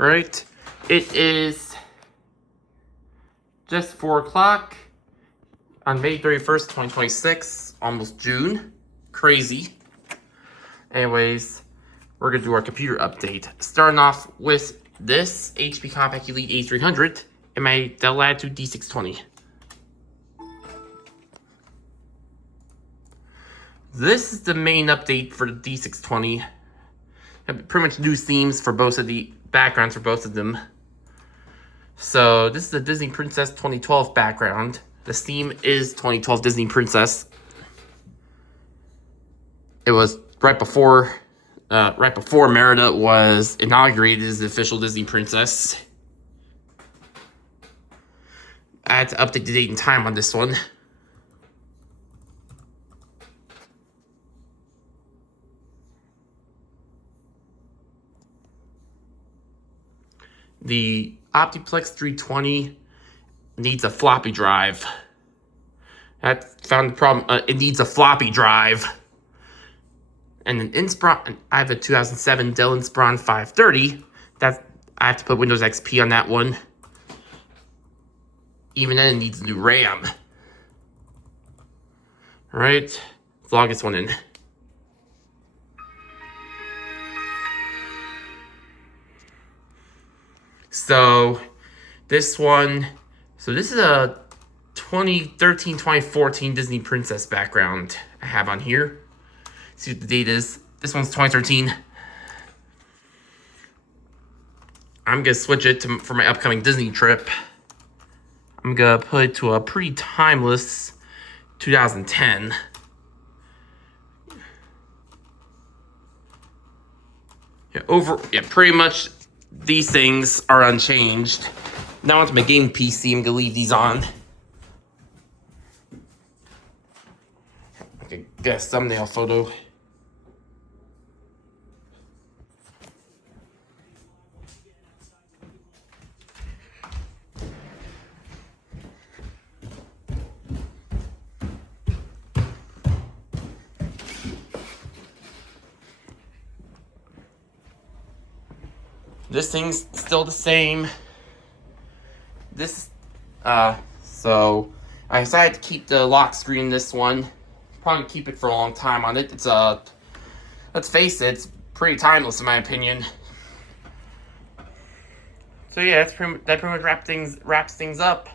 Alright, it is just 4 o'clock on May 31st, 2026, almost June. Crazy. Anyways, we're going to do our computer update. Starting off with this HP Compaq Elite A300 and my Dell Latitude D620. This is the main update for the D620. Pretty much new themes for both of the backgrounds for both of them. So this is the Disney Princess 2012 background. The theme is 2012 Disney Princess. It was right before Merida was inaugurated as the official Disney Princess. I had to update the date and time on this one. The OptiPlex 320 needs a floppy drive. I found the problem. It needs a floppy drive. And an Inspiron, I have a 2007 Dell Inspiron 530. I have to put Windows XP on that one. Even then, it needs a new RAM. All right, let's log this one in. So this is a 2013-2014 Disney Princess background I have on here. See what the date is. This one's 2013. I'm gonna switch it for my upcoming Disney trip. I'm gonna put it to a pretty timeless 2010. Pretty much these things are unchanged. Now onto my game PC, I'm gonna leave these on. I could get a thumbnail photo. This thing's still the same. So I decided to keep the lock screen in this one. Probably keep it for a long time on it. It's let's face it, it's pretty timeless in my opinion. So yeah, that pretty much wraps things up.